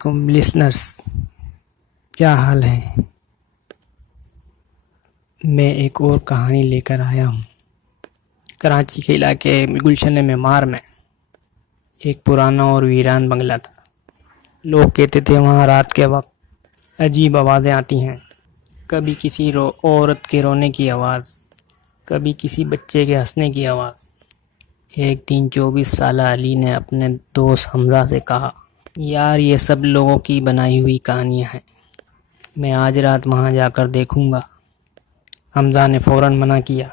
علیکم لسنرز، کیا حال ہے؟ میں ایک اور کہانی لے کر آیا ہوں۔ کراچی کے علاقے گلشن معمار میں ایک پرانا اور ویران بنگلہ تھا۔ لوگ کہتے تھے وہاں رات کے وقت عجیب آوازیں آتی ہیں، کبھی کسی عورت کے رونے کی آواز، کبھی کسی بچے کے ہنسنے کی آواز۔ ایک دن 24 سالہ علی نے اپنے دوست حمزہ سے کہا، یار یہ سب لوگوں کی بنائی ہوئی کہانیاں ہیں، میں آج رات وہاں جا کر دیکھوں گا۔ حمزہ نے فوراً منع کیا۔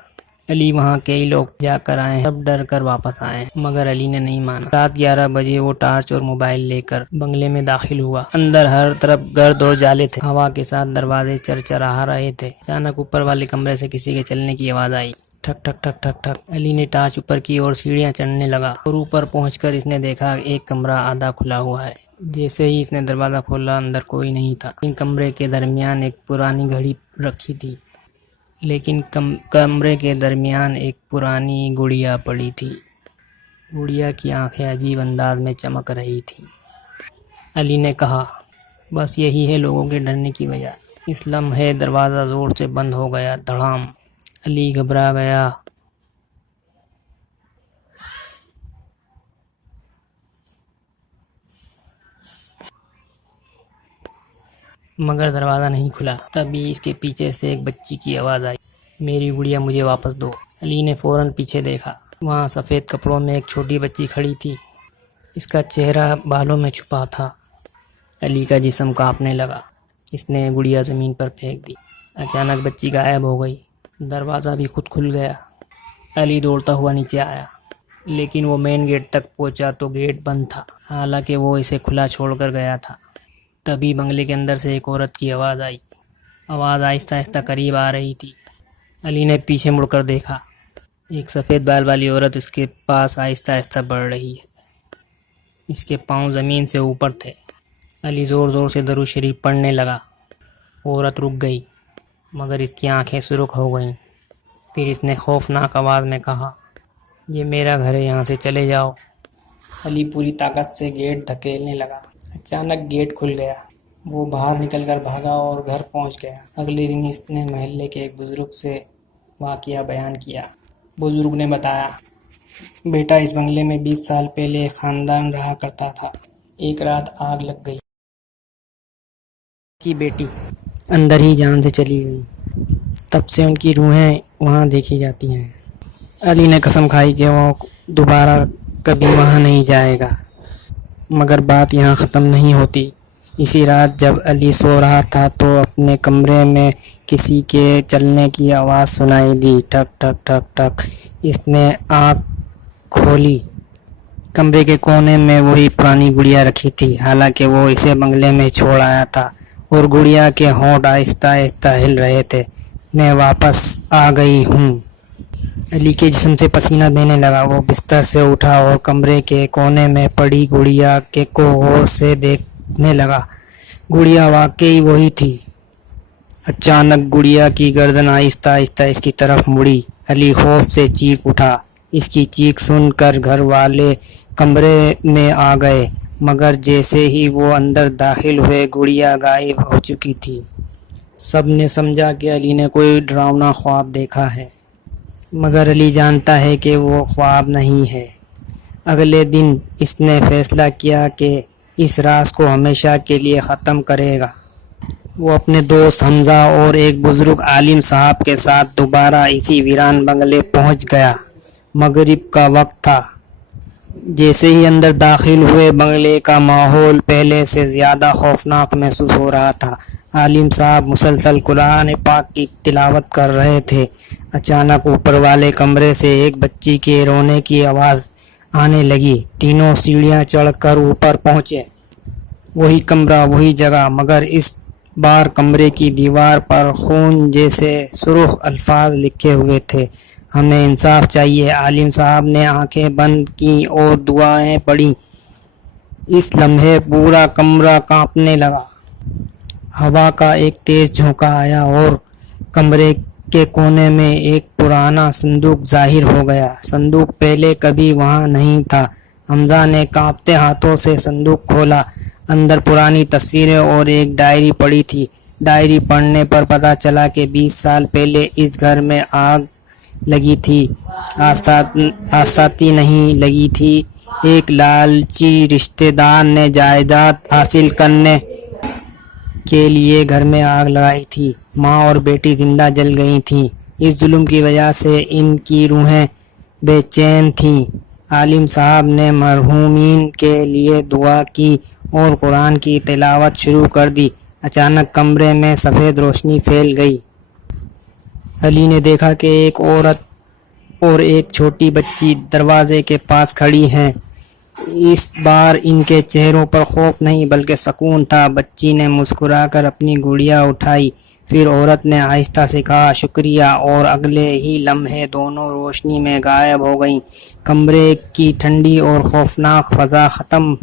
علی وہاں کئی لوگ جا کر آئے ہیں، سب ڈر کر واپس آئے ہیں، مگر علی نے نہیں مانا۔ رات 11 بجے وہ ٹارچ اور موبائل لے کر بنگلے میں داخل ہوا۔ اندر ہر طرف گرد اور جالے تھے، ہوا کے ساتھ دروازے چرچرا رہے تھے۔ اچانک اوپر والے کمرے سے کسی کے چلنے کی آواز آئی، ٹھک ٹھک ٹھک ٹھک ٹھک۔ علی نے ٹارچ اوپر کی اور سیڑھیاں چڑھنے لگا، اور اوپر پہنچ کر اس نے دیکھا ایک کمرہ آدھا کھلا ہوا ہے۔ جیسے ہی اس نے دروازہ کھولا اندر کوئی نہیں تھا، لیکن کمرے کے درمیان ایک پرانی گھڑی رکھی تھی، کمرے کے درمیان ایک پرانی گڑیا پڑی تھی۔ گڑیا کی آنکھیں عجیب انداز میں چمک رہی تھیں۔ علی نے کہا، بس یہی ہے لوگوں کے ڈرنے کی وجہ۔ اس لمحے دروازہ زور سے بند ہو گیا، دھڑام۔ علی گھبرا گیا۔ مگر دروازہ نہیں کھلا۔ تبھی اس کے پیچھے سے ایک بچی کی آواز آئی، میری گڑیا مجھے واپس دو۔ علی نے فوراً پیچھے دیکھا، وہاں سفید کپڑوں میں ایک چھوٹی بچی کھڑی تھی، اس کا چہرہ بالوں میں چھپا تھا۔ علی کا جسم کانپنے لگا، اس نے گڑیا زمین پر پھینک دی۔ اچانک بچی غائب ہو گئی، دروازہ بھی خود کھل گیا۔ علی دوڑتا ہوا نیچے آیا، لیکن وہ مین گیٹ تک پہنچا تو گیٹ بند تھا، حالانکہ وہ اسے کھلا چھوڑ کر گیا تھا۔ تبھی بنگلے کے اندر سے ایک عورت کی آواز آئی، آواز آہستہ آہستہ قریب آ رہی تھی۔ علی نے پیچھے مڑ کر دیکھا، ایک سفید بال والی عورت اس کے پاس آہستہ آہستہ بڑھ رہی ہے، اس کے پاؤں زمین سے اوپر تھے۔ علی زور زور سے درود شریف پڑھنے لگا۔ عورت رک گئی، مگر اس کی آنکھیں سرخ ہو گئیں۔ پھر اس نے خوفناک آواز میں کہا، یہ میرا گھر ہے، یہاں سے چلے جاؤ۔ علی پوری طاقت سے گیٹ دھکیلنے لگا۔ اچانک گیٹ کھل گیا، وہ باہر نکل کر بھاگا اور گھر پہنچ گیا۔ اگلے دن اس نے محلے کے ایک بزرگ سے واقعہ بیان کیا۔ بزرگ نے بتایا، بیٹا اس بنگلے میں 20 سال پہلے ایک خاندان رہا کرتا تھا۔ ایک رات آگ لگ گئی، کی بیٹی اندر ہی جان سے چلی گئی، تب سے ان کی روحیں وہاں دیکھی جاتی ہیں۔ علی نے قسم کھائی کہ وہ دوبارہ کبھی وہاں نہیں جائے گا، مگر بات یہاں ختم نہیں ہوتی۔ اسی رات جب علی سو رہا تھا تو اپنے کمرے میں کسی کے چلنے کی آواز سنائی دی، ٹھک ٹھک ٹھک ٹھک۔ اس نے آنکھ کھولی، کمرے کے کونے میں وہی پرانی گڑیا رکھی تھی، حالانکہ وہ اسے بنگلے میں چھوڑ آیا تھا، اور گڑیا کے ہونٹ آہستہ آہستہ ہل رہے تھے، میں واپس آ گئی ہوں۔ علی کے جسم سے پسینہ بہنے لگا، وہ بستر سے اٹھا اور کمرے کے کونے میں پڑی گڑیا کو غور سے دیکھنے لگا۔ گڑیا واقعی وہی تھی۔ اچانک گڑیا کی گردن آہستہ آہستہ اس کی طرف مڑی۔ علی خوف سے چیخ اٹھا۔ اس کی چیخ سن کر گھر والے کمرے میں آ گئے، مگر جیسے ہی وہ اندر داخل ہوئے گڑیا غائب ہو چکی تھی۔ سب نے سمجھا کہ علی نے کوئی ڈراؤنا خواب دیکھا ہے، مگر علی جانتا ہے کہ وہ خواب نہیں ہے۔ اگلے دن اس نے فیصلہ کیا کہ اس راز کو ہمیشہ کے لیے ختم کرے گا۔ وہ اپنے دوست حمزہ اور ایک بزرگ عالم صاحب کے ساتھ دوبارہ اسی ویران بنگلے پہنچ گیا۔ مغرب کا وقت تھا۔ جیسے ہی اندر داخل ہوئے بنگلے کا ماحول پہلے سے زیادہ خوفناک محسوس ہو رہا تھا۔ عالم صاحب مسلسل قرآن پاک کی تلاوت کر رہے تھے۔ اچانک اوپر والے کمرے سے ایک بچی کے رونے کی آواز آنے لگی۔ تینوں سیڑھیاں چڑھ کر اوپر پہنچے۔ وہی کمرہ، وہی جگہ، مگر اس بار کمرے کی دیوار پر خون جیسے سرخ الفاظ لکھے ہوئے تھے، ہمیں انصاف چاہیے۔ عالم صاحب نے آنکھیں بند کیں اور دعائیں پڑھیں۔ اس لمحے پورا کمرہ کانپنے لگا۔ ہوا کا ایک تیز جھونکا آیا اور کمرے کے کونے میں ایک پرانا صندوق ظاہر ہو گیا۔ صندوق پہلے کبھی وہاں نہیں تھا۔ حمزہ نے کانپتے ہاتھوں سے صندوق کھولا۔ اندر پرانی تصویریں اور ایک ڈائری پڑی تھی۔ ڈائری پڑھنے پر پتہ چلا کہ 20 سال پہلے اس گھر میں آگ لگی تھی۔ آساتی نہیں لگی تھی۔ ایک لالچی رشتہ دار نے جائیداد حاصل کرنے کے لیے گھر میں آگ لگائی تھی۔ ماں اور بیٹی زندہ جل گئی تھیں۔ اس ظلم کی وجہ سے ان کی روحیں بے چین تھیں۔ عالم صاحب نے مرحومین کے لیے دعا کی اور قرآن کی تلاوت شروع کر دی۔ اچانک کمرے میں سفید روشنی پھیل گئی۔ علی نے دیکھا کہ ایک عورت اور ایک چھوٹی بچی دروازے کے پاس کھڑی ہیں۔ اس بار ان کے چہروں پر خوف نہیں بلکہ سکون تھا۔ بچی نے مسکرا کر اپنی گڑیا اٹھائی۔ پھر عورت نے آہستہ سے کہا شکریہ، اور اگلے ہی لمحے دونوں روشنی میں غائب ہو گئیں۔ کمرے کی ٹھنڈی اور خوفناک فضا ختم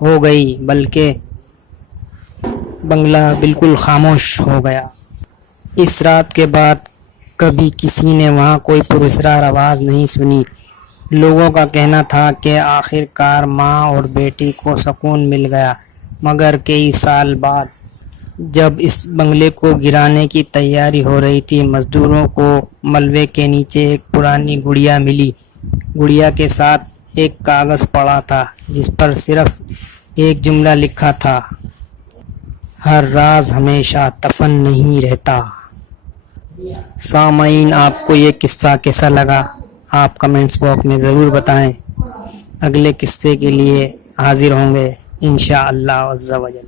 ہو گئی، بلکہ بنگلہ بالکل خاموش ہو گیا۔ اس رات کے بعد کبھی کسی نے وہاں کوئی پراسرار آواز نہیں سنی۔ لوگوں کا کہنا تھا کہ آخر کار ماں اور بیٹی کو سکون مل گیا۔ مگر کئی سال بعد جب اس بنگلے کو گرانے کی تیاری ہو رہی تھی، مزدوروں کو ملبے کے نیچے ایک پرانی گڑیا ملی۔ گڑیا کے ساتھ ایک کاغذ پڑا تھا جس پر صرف ایک جملہ لکھا تھا، ہر راز ہمیشہ دفن نہیں رہتا۔ سامعین، آپ کو یہ قصہ کیسا لگا؟ آپ کمنٹس باکس میں ضرور بتائیں۔ اگلے قصے کے لیے حاضر ہوں گے انشاءاللہ عز و جل۔